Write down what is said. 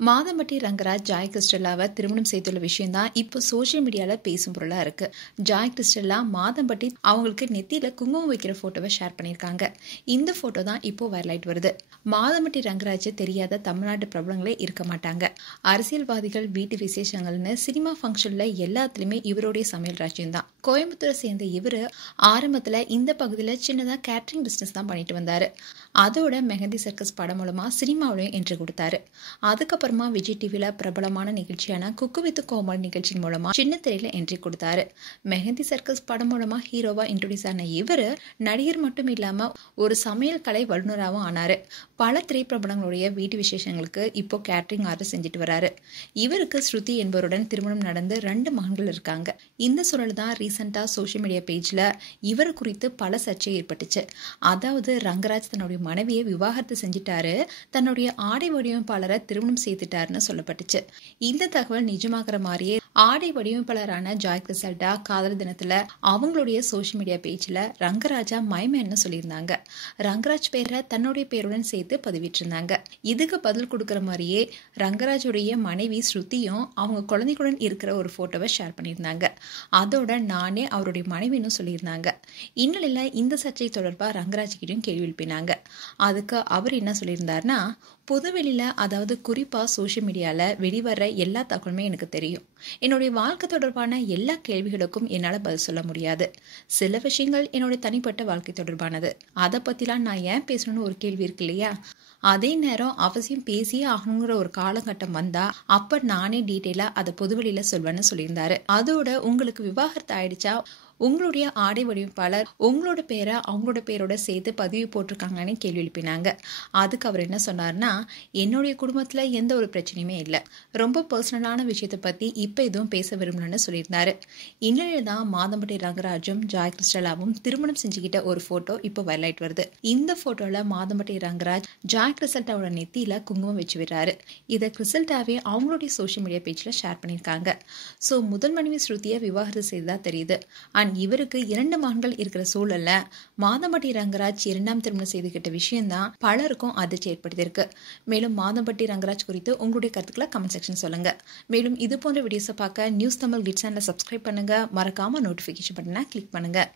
Madhampatti Rangaraj Joy கிறிஸ்டல்லாவை திருமணம் செய்துள்ள விஷயம் தான் இப்போ சோசியல் மீடியால பேசும் பொருளா இருக்கு. ஜாய் கிறிஸ்டல்லா மாதம்பட்டி அவங்களுக்கு நெத்தியில குங்குமம் வைக்கிற போட்டோவை ஷேர் பண்ணியிருக்காங்க. இந்த போட்டோ தான் இப்போ வைரல் ஆயிட்டு வருது. மாதம்பட்டி ரங்கராஜ் தெரியாத தமிழ்நாட்டு பிரபலங்களே இருக்க மாட்டாங்க. அரசியல்வாதிகள், வீட்டு விசேஷங்கள்னு சினிமா ஃபங்க்ஷன்ல எல்லாத்துலயுமே இவருடைய சமையல் ராஜ்யம் தான். கோயம்புத்தூரை சேர்ந்த இவரு ஆரம்பத்துல இந்த பகுதியில சின்னதா கேட்டரிங் பிசினஸ் தான் பண்ணிட்டு வந்தாரு. அதோட மெஹந்தி சர்க்கஸ் படம் மூலமா சினிமாவிலையும் என்ட்ரி கொடுத்தாரு. அதுக்கப்புறமா விஜய் டிவில பிரபலமான நிகழ்ச்சியான குக்கு வித் கோமாளி நிகழ்ச்சியின் மூலமா சின்ன திரையில என்ட்ரி கொடுத்தாரு. மெஹந்தி சர்க்கஸ் படம் மூலமா ஹீரோவா இன்ட்ரோடியூஸ் ஆன இவரு நடிகர் மட்டும் இல்லாம ஒரு சமையல் கலை வல்லுநராகவும் ஆனாரு. பல திரைப்பிரபலங்களுடைய வீட்டு விசேஷங்களுக்கு இப்போ கேட்டரிங் ஆர்டர் செஞ்சுட்டு வராரு. இவருக்கு ஸ்ருதி என்பவருடன் திருமணம் நடந்து 2 மகன்கள் இருக்காங்க. இந்த சூழல் தான் ரீசெண்டா சோசியல் மீடியா பேஜ்ல இவர் குறித்து பல சர்ச்சை ஏற்பட்டுச்சு. அதாவது ரங்கராஜ் தன்னுடைய மனைவியை விவாகரத்து செஞ்சிட்டாரு, தன்னுடைய ஆடை வடிவமைப்பாளரை திருமணம் செய்துட்டாருன்னு சொல்லப்பட்டுச்சு. இந்த தகவல் நிஜமாகிற மாதிரியே ஆடை வடிவமைப்பாளரான ஜாய் கிறிஸ்டல்லா காதலர் தினத்துல அவங்களுடைய சோசியல் மீடியா பேஜ்ல ரங்கராஜா மைமேன்னு சொல்லியிருந்தாங்க. ரங்கராஜ் பேரை தன்னுடைய பேருடன் சேர்த்து பதிவிட்டிருந்தாங்க. இதுக்கு பதில் கொடுக்கற மாதிரியே ரங்கராஜுடைய மனைவி ஸ்ருதியும் அவங்க குழந்தைகளுடன் இருக்கிற ஒரு போட்டோவை ஷேர் பண்ணியிருந்தாங்க. அதோட நானே அவருடைய மனைவின்னு சொல்லியிருந்தாங்க. இந்நிலையில இந்த சர்ச்சை தொடர்பா ரங்கராஜ் கிட்டையும் கேள்வி எழுப்பினாங்க. அதுக்கு அவர் என்ன சொல்லியிருந்தாருன்னா, பொதுவெளியில, அதாவது குறிப்பா சோசியல் மீடியால வெளிவர எல்லா தகவலுமே எனக்கு தெரியும். என்னுடைய வாழ்க்கை தொடர்பான எல்லா கேள்விகளுக்கும் என்னால பதில் சொல்ல முடியாது. சில விஷயங்கள் என்னுடைய தனிப்பட்ட வாழ்க்கை தொடர்பானது. அதை பத்திலாம் நான் ஏன் பேசணும்னு ஒரு கேள்வி இருக்கு இல்லையா? அதே நேரம் அவசியம் பேசியே ஆகணுங்கிற ஒரு காலகட்டம் வந்தா அப்ப நானே டீட்டெயிலா அதை பொதுவெளியில சொல்வேன்னு சொல்லியிருந்தாரு. அதோட உங்களுக்கு விவாகரத்து ஆயிடுச்சா, உங்களுடைய ஆடை வடிவமைப்பாளர் உங்களோட பேரை அவங்களோட பேரோட சேர்த்து பதிவு போட்டிருக்காங்கன்னு கேள்வி எழுப்பினாங்க. அதுக்கு அவர் என்ன சொன்னார்னா, என்னுடைய குடும்பத்துல எந்த ஒரு பிரச்சனையுமே இல்லை, ரொம்ப பர்சனலான விஷயத்தை பத்தி இப்ப எதுவும் பேச விரும்பலன்னு சொல்லியிருந்தாரு. இந்நிலையில தான் மாதம்பட்டி ரங்கராஜும் ஜாய் கிறிஸ்டல்லாவும் திருமணம் செஞ்சுக்கிட்ட ஒரு போட்டோ இப்போ வைரல் ஆயிட்டு வருது. இந்த போட்டோல மாதம்பட்டி ரங்கராஜ் ஜாய் கிறிஸ்டல்லாவோட நெத்தியில குங்குமம் வச்சு விடுறாரு. இதை கிறிஸ்டல்லாவே அவங்களுடைய சோசியல் மீடியா பேஜ்ல ஷேர் பண்ணியிருக்காங்க. ஸோ முதல் மனைவி ஸ்ருதியை விவாகரத்து செய்ததா தெரியுது. இவருக்கு 2 மகன்கள் இருக்கிற சூழல்ல மாதம்பட்டி ரங்கராஜ் 2ஆம் திருமணம் செய்துகிட்ட விஷயம்தான் பலருக்கும் அதிர்ச்சி ஏற்படுத்தியிருக்கு. மேலும் மாதம்பட்டி ரங்கராஜ் குறித்து உங்களுடைய கருத்துக்களை கமெண்ட் செக்ஷன் சொல்லுங்க. மேலும் இது போன்ற வீடியோஸை பார்க்க நியூஸ் தமிழ் கிட்ஸ் சேனலை சப்ஸ்கிரைப் பண்ணுங்க. மறக்காம நோட்டிபிகேஷன் பட்டனை கிளிக் பண்ணுங்க.